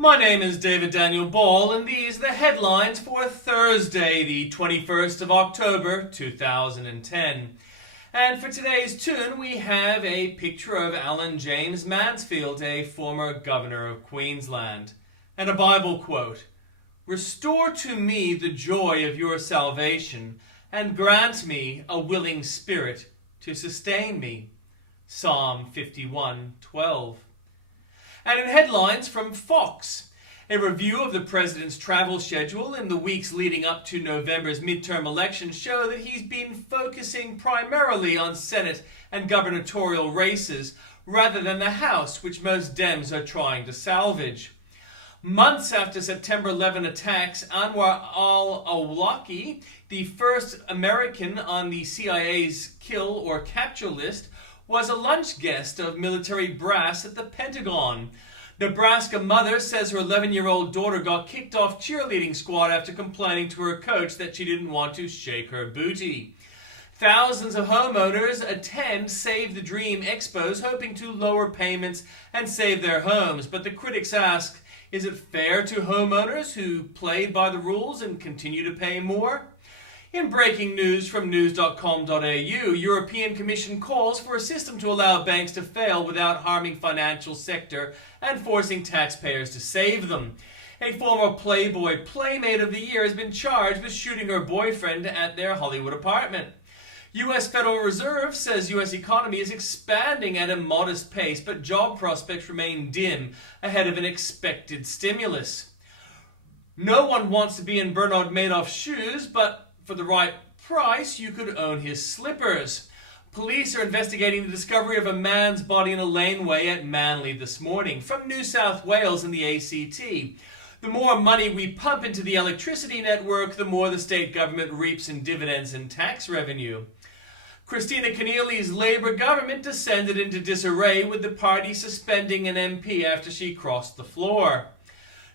My name is David Daniel Ball, and these are the headlines for Thursday, the 21st of October, 2010. And for today's tune, we have a picture of Alan James Mansfield, a former governor of Queensland, and a Bible quote: "Restore to me the joy of your salvation, and grant me a willing spirit to sustain me." Psalm 51:12. And in headlines from Fox, a review of the president's travel schedule in the weeks leading up to November's midterm elections show that he's been focusing primarily on Senate and gubernatorial races rather than the House, which most Dems are trying to salvage. Months after September 11 attacks, Anwar al-Awlaki, the first American on the CIA's kill or capture list, was a lunch guest of military brass at the Pentagon. Nebraska mother says her 11-year-old daughter got kicked off cheerleading squad after complaining to her coach that she didn't want to shake her booty. Thousands of homeowners attend Save the Dream expos hoping to lower payments and save their homes, but the critics ask, is it fair to homeowners who played by the rules and continue to pay more? In breaking news from news.com.au, European Commission calls for a system to allow banks to fail without harming financial sector and forcing taxpayers to save them. A former Playboy Playmate of the Year has been charged with shooting her boyfriend at their Hollywood apartment. U.S. Federal Reserve says U.S. economy is expanding at a modest pace, but job prospects remain dim ahead of an expected stimulus. No one wants to be in Bernard Madoff's shoes, but for the right price, you could own his slippers. Police are investigating the discovery of a man's body in a laneway at Manly this morning. From New South Wales and the ACT, the more money we pump into the electricity network, the more the state government reaps in dividends and tax revenue. Christina Keneally's Labour government descended into disarray, with the party suspending an MP after she crossed the floor.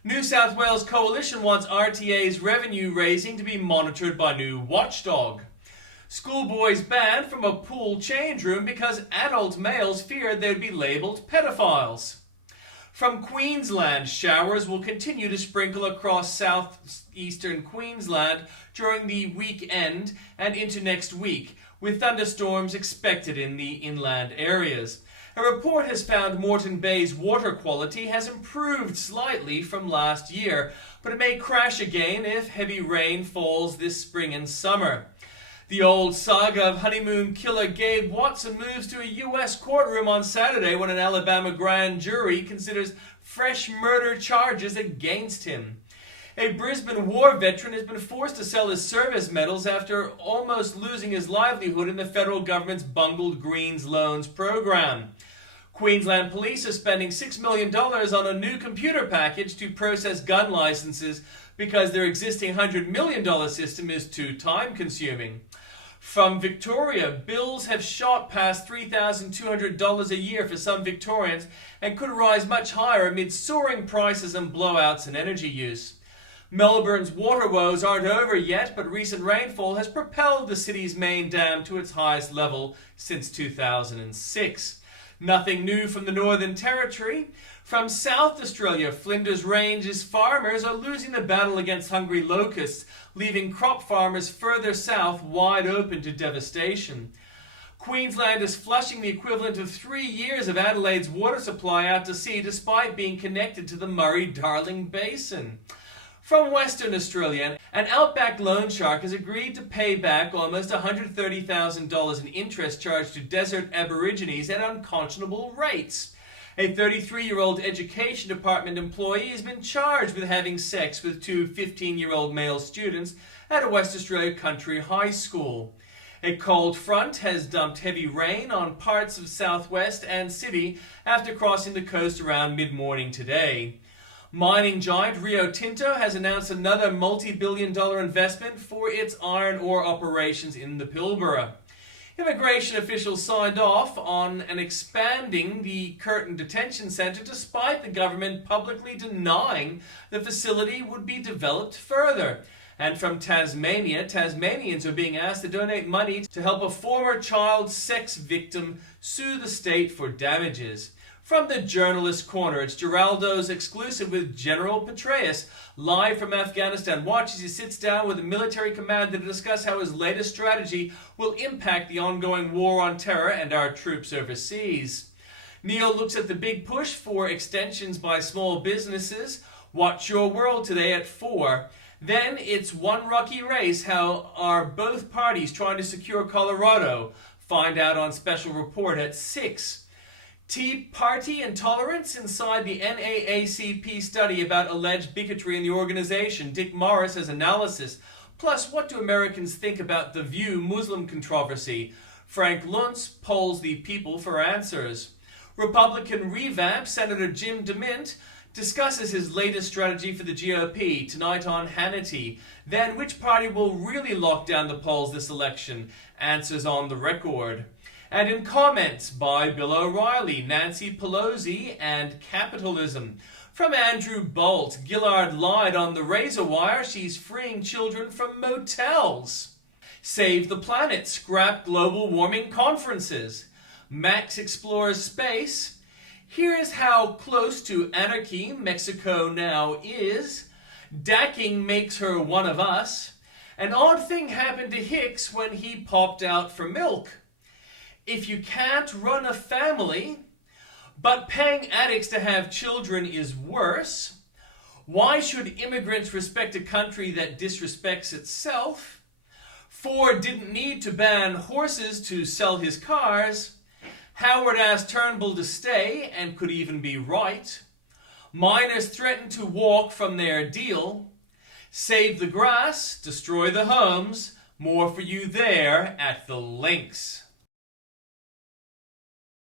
New South Wales Coalition wants RTA's revenue raising to be monitored by new watchdog. Schoolboys banned from a pool change room because adult males feared they'd be labelled pedophiles. From Queensland, showers will continue to sprinkle across southeastern Queensland during the weekend and into next week, with thunderstorms expected in the inland areas. A report has found Moreton Bay's water quality has improved slightly from last year, but it may crash again if heavy rain falls this spring and summer. The old saga of honeymoon killer Gabe Watson moves to a U.S. courtroom on Saturday when an Alabama grand jury considers fresh murder charges against him. A Brisbane war veteran has been forced to sell his service medals after almost losing his livelihood in the federal government's bungled Greens Loans program. Queensland police are spending $6 million on a new computer package to process gun licenses because their existing $100 million system is too time-consuming. From Victoria, bills have shot past $3,200 a year for some Victorians and could rise much higher amid soaring prices and blowouts in energy use. Melbourne's water woes aren't over yet, but recent rainfall has propelled the city's main dam to its highest level since 2006. Nothing new from the Northern Territory. From South Australia, Flinders Range's farmers are losing the battle against hungry locusts, leaving crop farmers further south wide open to devastation. Queensland is flushing the equivalent of 3 years of Adelaide's water supply out to sea despite being connected to the Murray-Darling Basin. From Western Australia, an outback loan shark has agreed to pay back almost $130,000 in interest charged to desert Aborigines at unconscionable rates. A 33-year-old Education Department employee has been charged with having sex with two 15-year-old male students at a West Australia country high school. A cold front has dumped heavy rain on parts of southwest and city after crossing the coast around mid-morning today. Mining giant Rio Tinto has announced another multi-billion-dollar investment for its iron ore operations in the Pilbara. Immigration officials signed off on expanding the Curtin Detention Centre despite the government publicly denying the facility would be developed further. And from Tasmania, Tasmanians are being asked to donate money to help a former child sex victim sue the state for damages. From the Journalist Corner, it's Geraldo's exclusive with General Petraeus, live from Afghanistan. Watch as he sits down with the military commander to discuss how his latest strategy will impact the ongoing war on terror and our troops overseas. Neil looks at the big push for extensions by small businesses. Watch Your World today at 4. Then it's One Rocky Race. How are both parties trying to secure Colorado? Find out on Special Report at 6. Tea Party intolerance inside the NAACP study about alleged bigotry in the organization. Dick Morris has analysis. Plus, what do Americans think about the View Muslim controversy? Frank Luntz polls the people for answers. Republican revamp. Senator Jim DeMint discusses his latest strategy for the GOP tonight on Hannity. Then, which party will really lock down the polls this election? Answers on the record. And in comments by Bill O'Reilly, Nancy Pelosi, and capitalism. From Andrew Bolt, Gillard lied on the razor wire. She's freeing children from motels. Save the planet, scrap global warming conferences. Max explores space. Here's how close to anarchy Mexico now is. Dacking makes her one of us. An odd thing happened to Hicks when he popped out for milk. If you can't run a family, but paying addicts to have children is worse, why should immigrants respect a country that disrespects itself? Ford didn't need to ban horses to sell his cars. Howard asked Turnbull to stay and could even be right. Miners threatened to walk from their deal. Save the grass, destroy the homes. More for you there at the links.